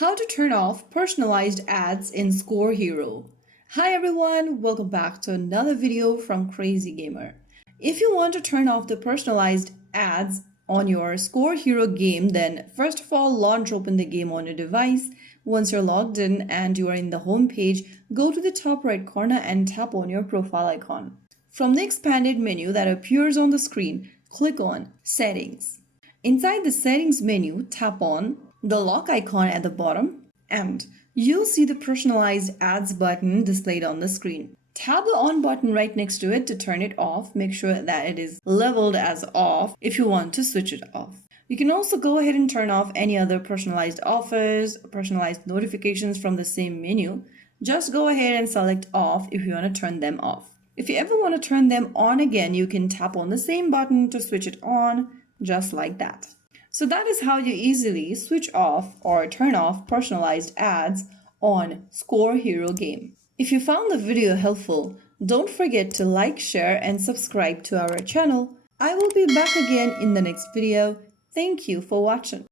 How to turn off personalized ads in Score Hero. Hi everyone, welcome back to another video from Crazy Gamer. If you want to turn off the personalized ads on your Score Hero game, then first of all, launch open the game on your device. Once you're logged in and you are in the home page, go to the top right corner and tap on your profile icon. From the expanded menu that appears on the screen, click on Settings. Inside the Settings menu, tap on the lock icon at the bottom and you'll see the personalized ads button displayed on the screen. Tap the on button right next to it to turn it off. Make sure that it is leveled as off if you want to switch it off. You can also go ahead and turn off any other personalized offers, personalized notifications from the same menu. Just go ahead and select off if you want to turn them off. If you ever want to turn them on again, you can tap on the same button to switch it on, just like that. So that is how you easily switch off or turn off personalized ads on Score Hero game. If you found the video helpful, don't forget to like, share, and subscribe to our channel. I will be back again in the next video. Thank you for watching.